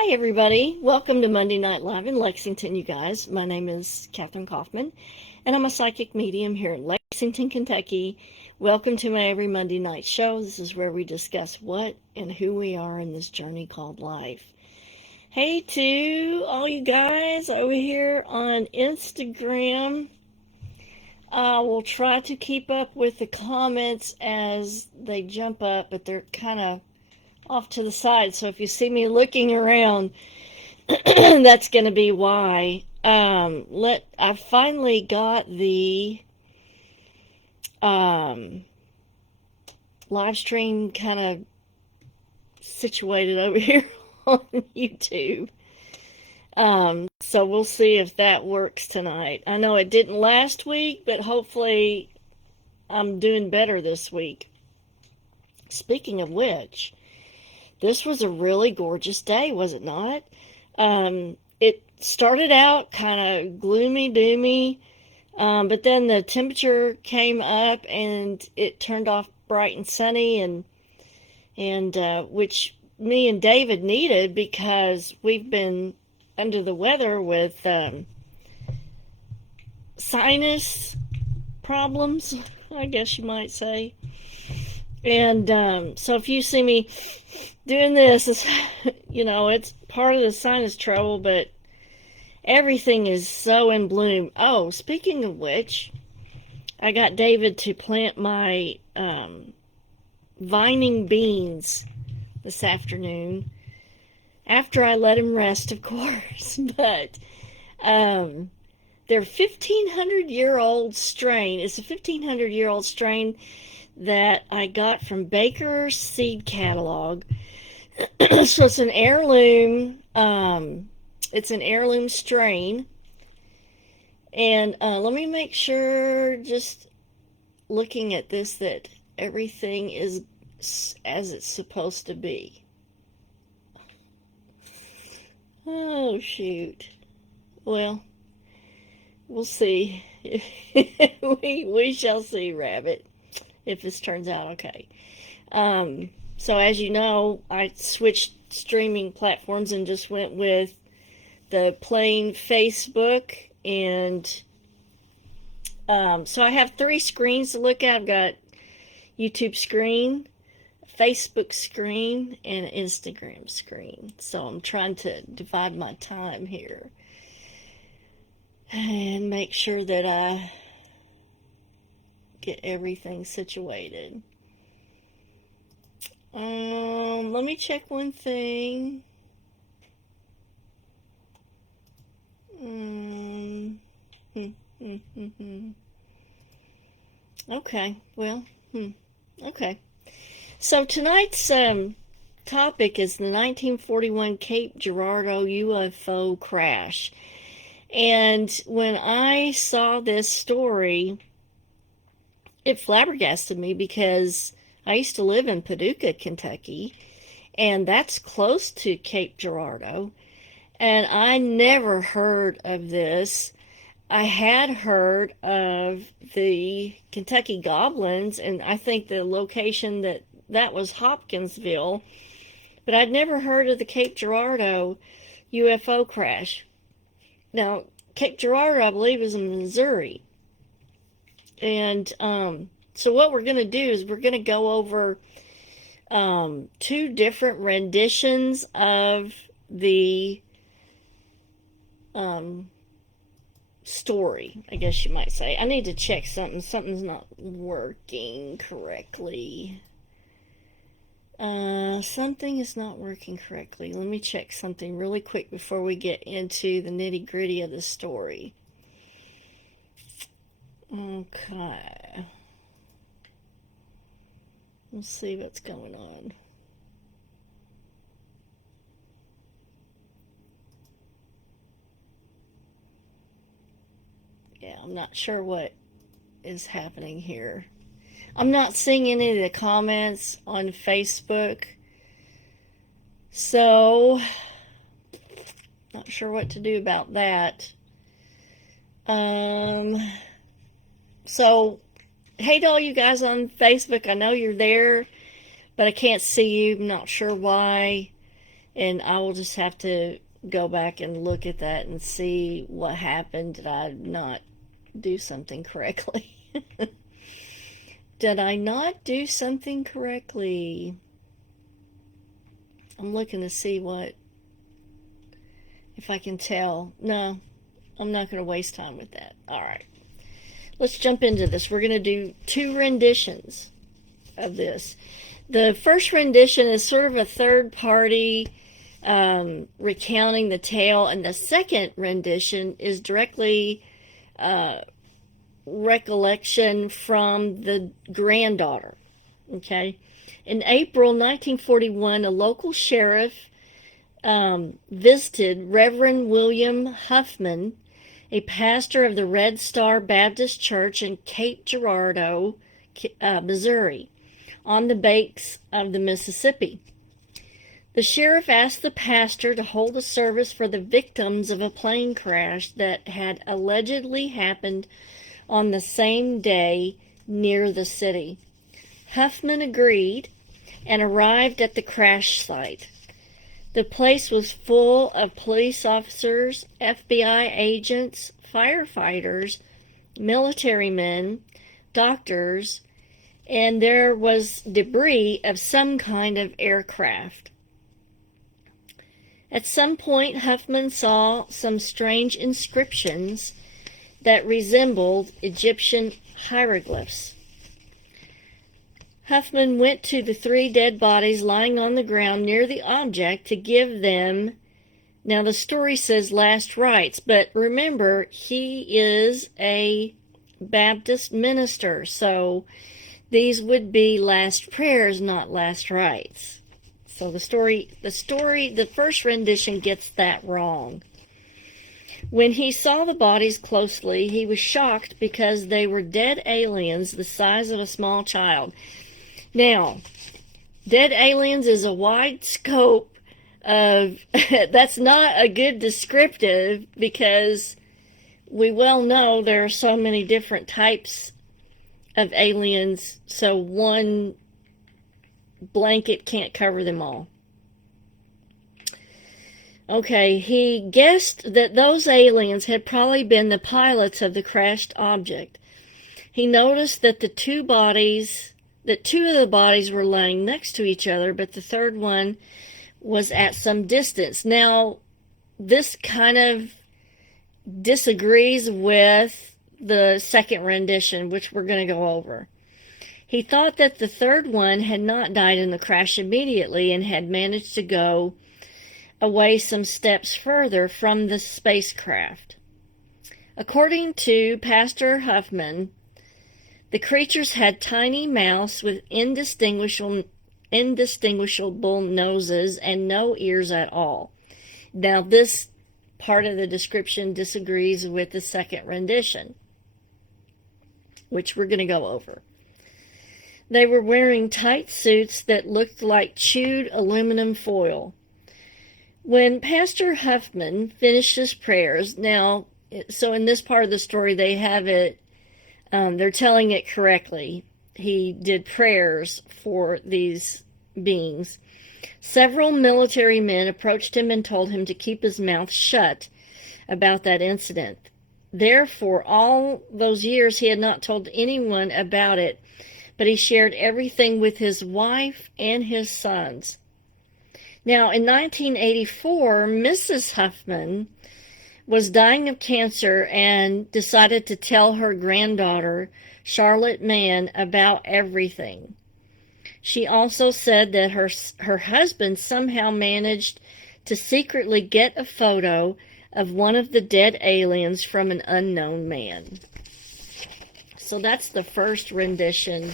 Hi, everybody. Welcome to Monday Night Live in Lexington, you guys. My name is Kathryn Kauffman, and I'm a psychic medium here in Lexington, Kentucky. Welcome to my every Monday night show. This is where we discuss what and who we are in this journey called life. Hey to all you guys over here on Instagram. I will try to keep up with the comments as they jump up, but they're kind of off to the side, so if you see me looking around, that's going to be why. I finally got the live stream kind of situated over here on YouTube. So we'll see if that works tonight. I know it didn't last week, but hopefully I'm doing better this week. Speaking of which, this was a really gorgeous day, was it not? It started out kind of gloomy, doomy, but then the temperature came up and it turned off bright and sunny, and which me and David needed because we've been under the weather with sinus problems, I guess you might say. And so if you see me doing this, it's, it's part of the sinus trouble, but everything is so in bloom. Oh, speaking of which, I got David to plant my vining beans this afternoon, after I let him rest, of course. But they're 1,500-year-old strain. It's a 1,500-year-old strain that I got from Baker's Seed Catalog. So it's an heirloom. It's an heirloom strain. And let me make sure, just looking at this, that everything is as it's supposed to be. Oh, shoot. Well, we'll see. we shall see, Rabbit, if this turns out okay. So as you know, I switched streaming platforms and just went with the plain Facebook. And so I have 3 screens to look at. I've got YouTube screen, Facebook screen, and an Instagram screen. So I'm trying to divide my time here and make sure that I get everything situated. Let me check one thing. Okay, well, okay. So tonight's topic is the 1941 Cape Girardeau UFO crash. And when I saw this story, it flabbergasted me because I used to live in Paducah, Kentucky, and that's close to Cape Girardeau, and I never heard of this. I had heard of the Kentucky Goblins, and I think the location that was Hopkinsville, but I'd never heard of the Cape Girardeau UFO crash. Now, Cape Girardeau, I believe, is in Missouri. And so what we're going to do is we're going to go over 2 different renditions of the story, I guess you might say. I need to check something. Something's not working correctly. Something is not working correctly. Let me check something really quick before we get into the nitty-gritty of the story. Okay. Let's see what's going on. Yeah, I'm not sure what is happening here. I'm not seeing any of the comments on Facebook, so not sure what to do about that. So, hey to all you guys on Facebook, I know you're there, but I can't see you. I'm not sure why. And I will just have to go back and look at that and see what happened. Did I not do something correctly? Did I not do something correctly? I'm looking to see if I can tell. No, I'm not going to waste time with that. All right. Let's jump into this. We're going to do 2 renditions of this. The first rendition is sort of a third party recounting the tale, and the second rendition is directly recollection from the granddaughter. Okay. In April 1941, a local sheriff visited Reverend William Huffman, a pastor of the Red Star Baptist Church in Cape Girardeau, Missouri, on the banks of the Mississippi. The sheriff asked the pastor to hold a service for the victims of a plane crash that had allegedly happened on the same day near the city. Huffman agreed and arrived at the crash site. The place was full of police officers, FBI agents, firefighters, military men, doctors, and there was debris of some kind of aircraft. At some point, Huffman saw some strange inscriptions that resembled Egyptian hieroglyphs. Huffman went to the 3 dead bodies lying on the ground near the object to give them, now the story says last rites, but remember, he is a Baptist minister, so these would be last prayers, not last rites. So the first rendition gets that wrong. When he saw the bodies closely, he was shocked because they were dead aliens the size of a small child. Now, dead aliens is a wide scope of, that's not a good descriptive because we well know there are so many different types of aliens, so one blanket can't cover them all. Okay, he guessed that those aliens had probably been the pilots of the crashed object. He noticed that two of the bodies were laying next to each other, but the third one was at some distance. Now, this kind of disagrees with the second rendition, which we're going to go over. He thought that the third one had not died in the crash immediately and had managed to go away some steps further from the spacecraft. According to Pastor Huffman, the creatures had tiny mouths with indistinguishable noses and no ears at all. Now, this part of the description disagrees with the second rendition, which we're going to go over. They were wearing tight suits that looked like chewed aluminum foil. When Pastor Huffman finished his prayers, now, so in this part of the story, they have it, they're telling it correctly. He did prayers for these beings. Several military men approached him and told him to keep his mouth shut about that incident. Therefore, all those years he had not told anyone about it, but he shared everything with his wife and his sons. Now, in 1984, Mrs. Huffman was dying of cancer and decided to tell her granddaughter, Charlotte Mann, about everything. She also said that her husband somehow managed to secretly get a photo of one of the dead aliens from an unknown man. So that's the first rendition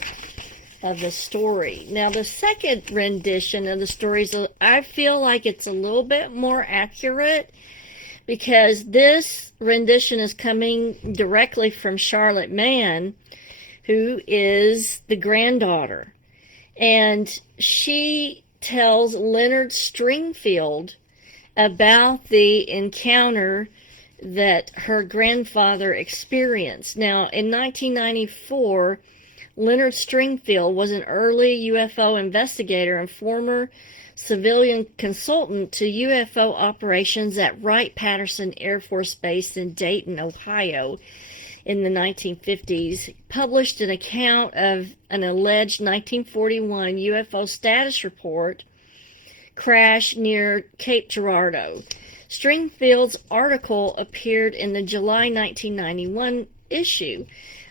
of the story. Now, the second rendition of the story, I feel like it's a little bit more accurate because this rendition is coming directly from Charlotte Mann, who is the granddaughter. And she tells Leonard Stringfield about the encounter that her grandfather experienced. Now, in 1994, Leonard Stringfield was an early UFO investigator and former civilian consultant to UFO operations at Wright-Patterson Air Force Base in Dayton, Ohio in the 1950s, published an account of an alleged 1941 UFO status report crash near Cape Girardeau. Stringfield's article appeared in the July 1991 issue,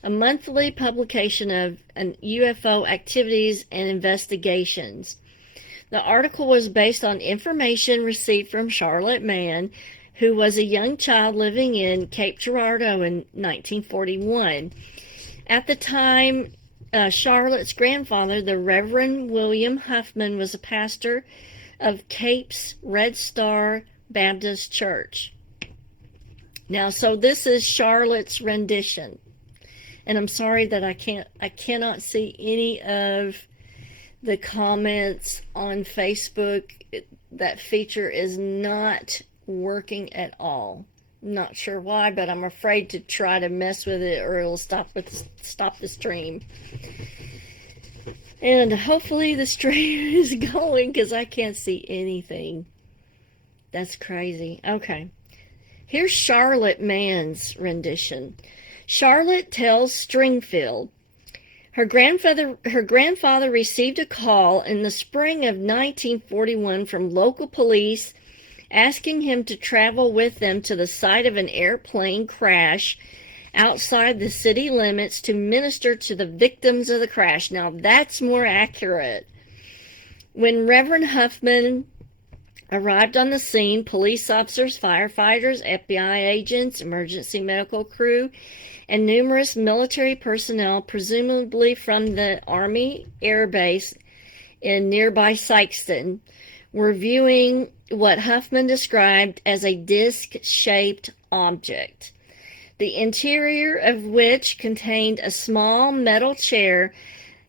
a monthly publication of UFO activities and investigations. The article was based on information received from Charlotte Mann, who was a young child living in Cape Girardeau in 1941. At the time, Charlotte's grandfather, the Reverend William Huffman, was a pastor of Cape's Red Star Baptist Church. Now, so this is Charlotte's rendition. And I'm sorry that I cannot see any of the comments on Facebook. That feature is not working at all. Not sure why, but I'm afraid to try to mess with it or it'll stop the stream. And hopefully the stream is going because I can't see anything. That's crazy. Okay. Here's Charlotte Mann's rendition. Charlotte tells Stringfield her grandfather received a call in the spring of 1941 from local police asking him to travel with them to the site of an airplane crash outside the city limits to minister to the victims of the crash. Now, that's more accurate. When Reverend Huffman arrived on the scene, police officers, firefighters, FBI agents, emergency medical crew, and numerous military personnel, presumably from the Army Air Base in nearby Sykeston, were viewing what Huffman described as a disc-shaped object, the interior of which contained a small metal chair,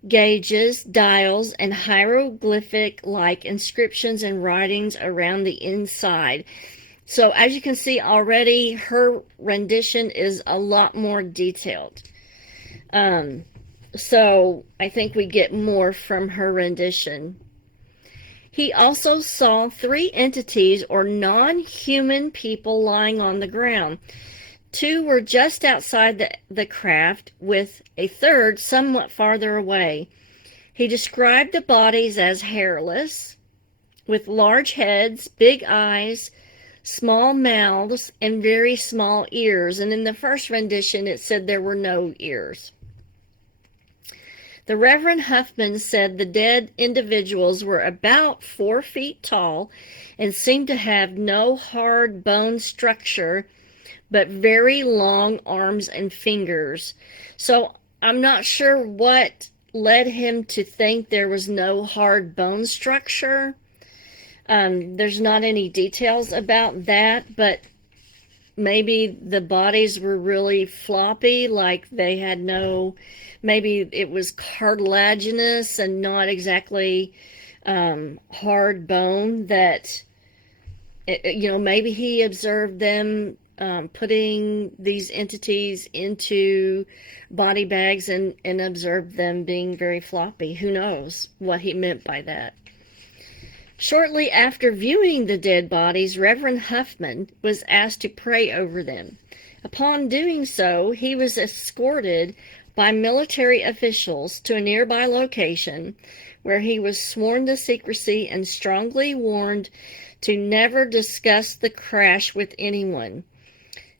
gauges, dials, and hieroglyphic-like inscriptions and writings around the inside. So as you can see already, her rendition is a lot more detailed. So I think we get more from her rendition. He also saw 3 entities or non-human people lying on the ground. 2 were just outside the craft, with a third somewhat farther away. He described the bodies as hairless, with large heads, big eyes, small mouths, and very small ears. And in the first rendition, it said there were no ears. The Reverend Huffman said the dead individuals were about 4 feet tall and seemed to have no hard bone structure, but very long arms and fingers. So I'm not sure what led him to think there was no hard bone structure. There's not any details about that, but maybe the bodies were really floppy, like they had no, maybe it was cartilaginous and not exactly hard bone that, maybe he observed them putting these entities into body bags and observed them being very floppy. Who knows what he meant by that. Shortly after viewing the dead bodies, Reverend Huffman was asked to pray over them. Upon doing so, he was escorted by military officials to a nearby location where he was sworn to secrecy and strongly warned to never discuss the crash with anyone.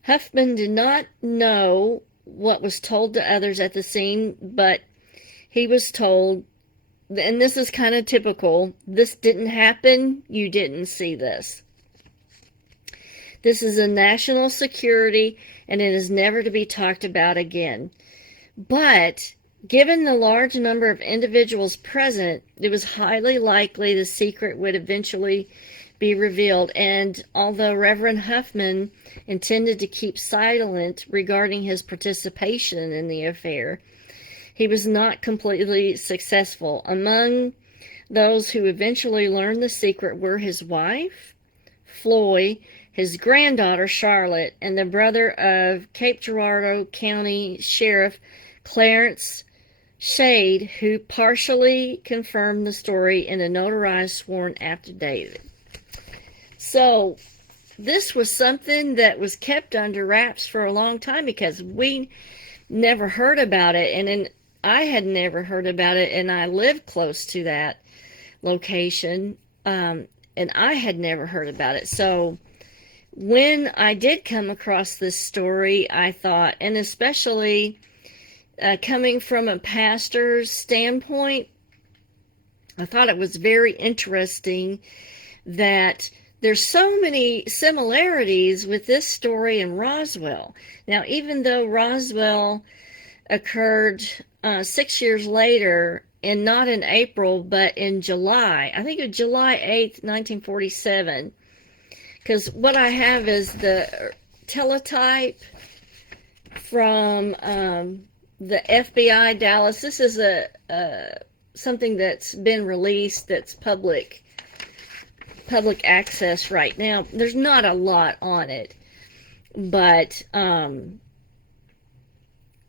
Huffman did not know what was told to others at the scene, but he was told, and this is kind of typical, this didn't happen, you didn't see this. This is a national security, and it is never to be talked about again. But given the large number of individuals present, it was highly likely the secret would eventually be revealed. And although Reverend Huffman intended to keep silent regarding his participation in the affair, he was not completely successful. Among those who eventually learned the secret were his wife, Floy, his granddaughter, Charlotte, and the brother of Cape Girardeau County Sheriff Clarence Shade, who partially confirmed the story in a notarized sworn affidavit. So, this was something that was kept under wraps for a long time because we never heard about it, and I had never heard about it, and I lived close to that location, and I had never heard about it. So when I did come across this story, I thought, and especially coming from a pastor's standpoint, I thought it was very interesting that there's so many similarities with this story and Roswell. Now, even though Roswell occurred 6 years later, and not in April, but in July, I think it was July 8th, 1947, because what I have is the teletype from the FBI Dallas. This is something that's been released that's public access right now. There's not a lot on it, but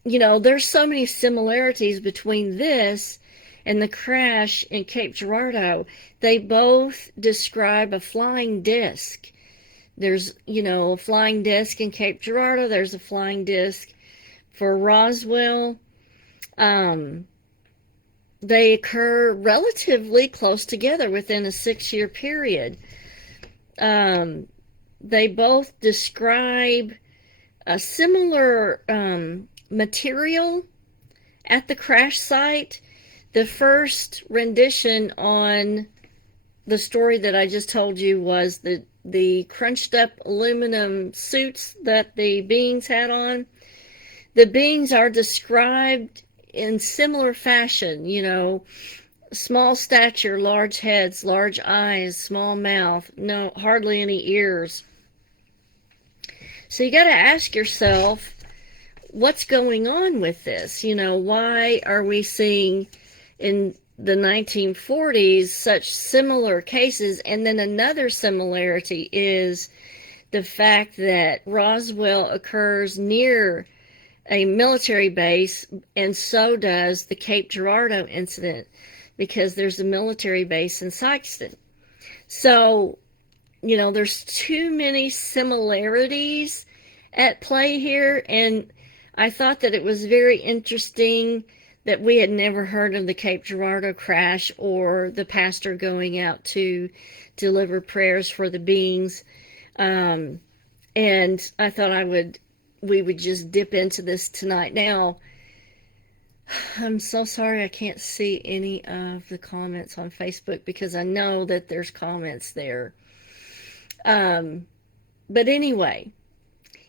there's so many similarities between this and the crash in Cape Girardeau. They both describe a flying disc. There's a flying disc in Cape Girardeau. There's a flying disc for Roswell. They occur relatively close together within a 6-year period. They both describe a similar material at the crash site. The first rendition on the story that I just told you was the crunched up aluminum suits that the beings had on. The beings are described in similar fashion, small stature, large heads, large eyes, small mouth, no, hardly any ears. So you got to ask yourself, what's going on with this? Why are we seeing in the 1940s such similar cases? And then another similarity is the fact that Roswell occurs near a military base, and so does the Cape Girardeau incident, because there's a military base in Sykeston. So, there's too many similarities at play here, and I thought that it was very interesting that we had never heard of the Cape Girardeau crash or the pastor going out to deliver prayers for the beings. And I thought we would just dip into this tonight. Now, I'm so sorry I can't see any of the comments on Facebook because I know that there's comments there. But anyway,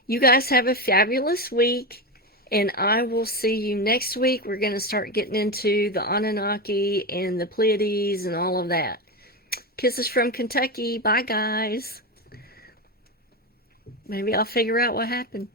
you guys have a fabulous week, and I will see you next week. We're going to start getting into the Anunnaki and the Pleiades and all of that. Kisses from Kentucky. Bye, guys. Maybe I'll figure out what happened.